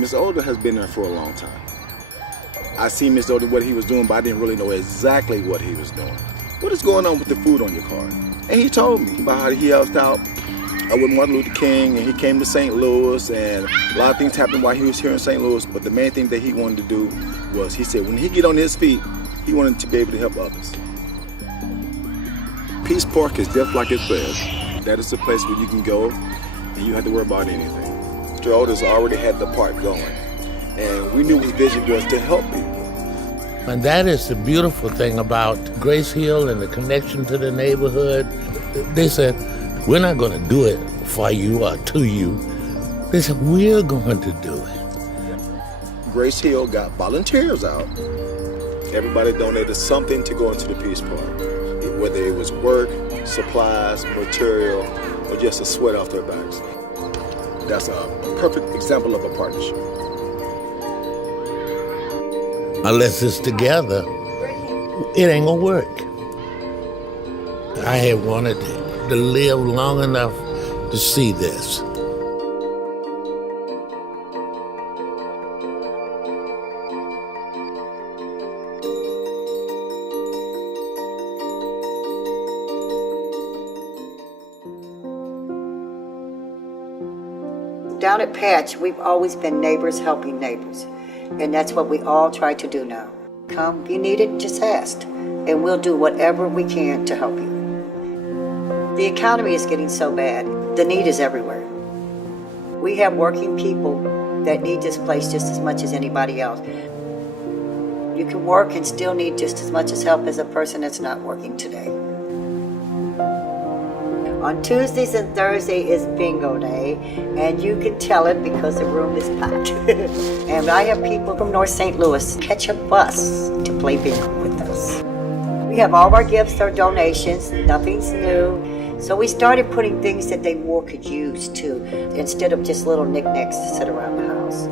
Mr. Older has been there for a long time. I seen Mr. Older what he was doing, but I didn't really know exactly what he was doing. What is going on with the food on your card? And he told me about how he helped out with Martin Luther King, and he came to St. Louis, and a lot of things happened while he was here in St. Louis, but the main thing that he wanted to do was, he said when he get on his feet, he wanted to be able to help others. Peace Park is just like it says. That is a place where you can go and you don't have to worry about anything. Mr. Olders already had the park going, and we knew his vision was to help people. And that is the beautiful thing about Grace Hill and the connection to the neighborhood. They said, we're not going to do it for you or to you. They said, we're going to do it. Grace Hill got volunteers out. Everybody donated something to go into the Peace Park, whether it was work, supplies, material, or just a sweat off their backs. That's a perfect example of a partnership. Unless it's together, it ain't gonna work. I had wanted to live long enough to see this. Down at Patch, we've always been neighbors helping neighbors. And that's what we all try to do now. Come, if you need it, just ask. And we'll do whatever we can to help you. The economy is getting so bad. The need is everywhere. We have working people that need this place just as much as anybody else. You can work and still need just as much as help as a person that's not working today. On Tuesdays and Thursdays is bingo day, and you can tell it because the room is packed. And I have people from North St. Louis catch a bus to play bingo with us. We have all of our gifts or donations, nothing's new. So we started putting things that they more could use too, instead of just little knickknacks to sit around the house.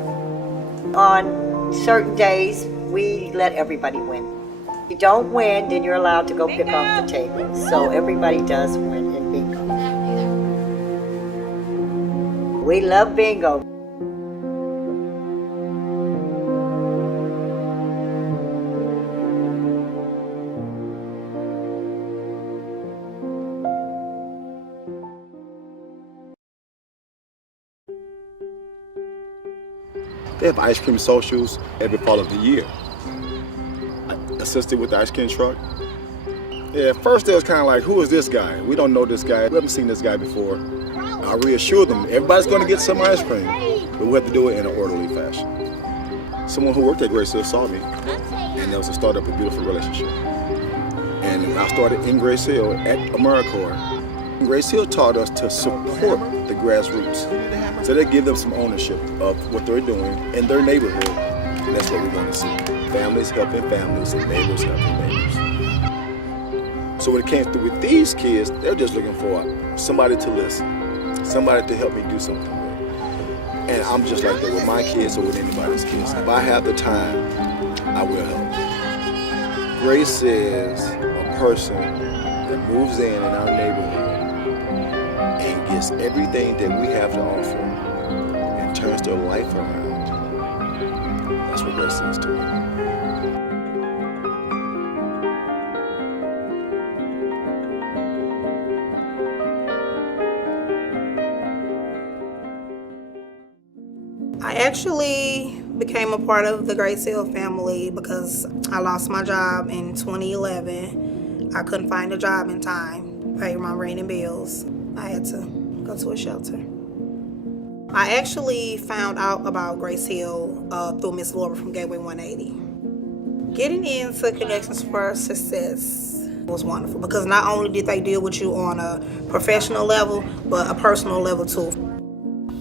On certain days, we let everybody win. If you don't win, then you're allowed to go pick off the table. So everybody does win in bingo. We love bingo. They have ice cream socials every fall of the year. I assisted with the ice cream truck. Yeah, at first it was kind of like, who is this guy? We don't know this guy. We haven't seen this guy before. I reassured them, everybody's going to get some ice cream, but we have to do it in an orderly fashion. Someone who worked at Grace Hill saw me, and there was a start of a beautiful relationship. And I started in Grace Hill at AmeriCorps. Grace Hill taught us to support the grassroots, so they give them some ownership of what they're doing in their neighborhood, and that's what we want to see. Families helping families and neighbors helping neighbors. So when it came through with these kids, they're just looking for somebody to listen, somebody to help me do something with. And I'm just like that with my kids or with anybody's kids. If I have the time, I will help. Grace is a person that moves in our neighborhood and gets everything that we have to offer and turns their life around. That's what Grace is to me. I actually became a part of the Grace Hill family because I lost my job in 2011. I couldn't find a job in time, pay my rent and bills. I had to go to a shelter. I actually found out about Grace Hill through Miss Laura from Gateway 180. Getting into Connections for Success was wonderful because not only did they deal with you on a professional level, but a personal level too.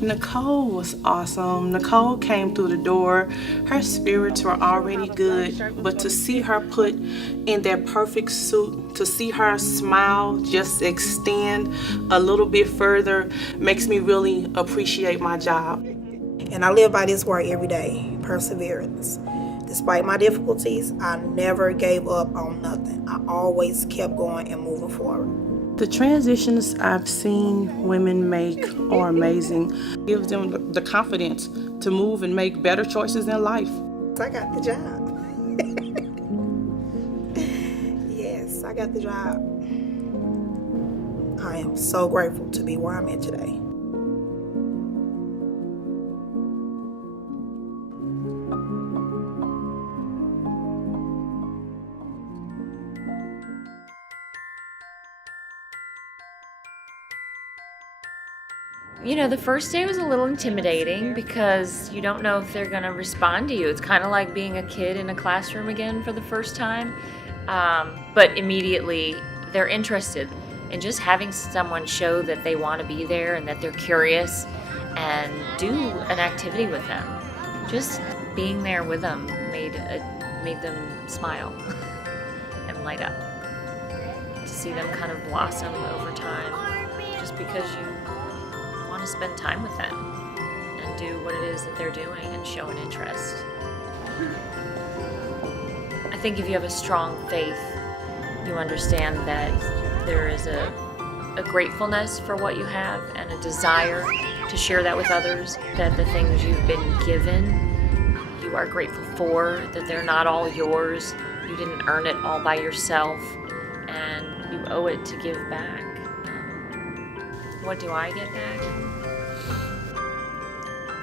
Nicole was awesome. Nicole came through the door. Her spirits were already good, but to see her put in that perfect suit, to see her smile just extend a little bit further makes me really appreciate my job. And I live by this word every day, perseverance. Despite my difficulties, I never gave up on nothing. I always kept going and moving forward. The transitions I've seen women make are amazing. It gives them the confidence to move and make better choices in life. I got the job. Yes, I got the job. I am so grateful to be where I'm at today. You know, the first day was a little intimidating because you don't know if they're going to respond to you. It's kind of like being a kid in a classroom again for the first time. But immediately they're interested in just having someone show that they want to be there and that they're curious and do an activity with them. Just being there with them made them smile and light up. To see them kind of blossom over time just because you want to spend time with them and do what it is that they're doing and show an interest. I think if you have a strong faith, you understand that there is a gratefulness for what you have and a desire to share that with others, that the things you've been given, you are grateful for, that they're not all yours, you didn't earn it all by yourself, and you owe it to give back. What do I get back?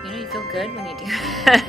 You know, you feel good when you do that.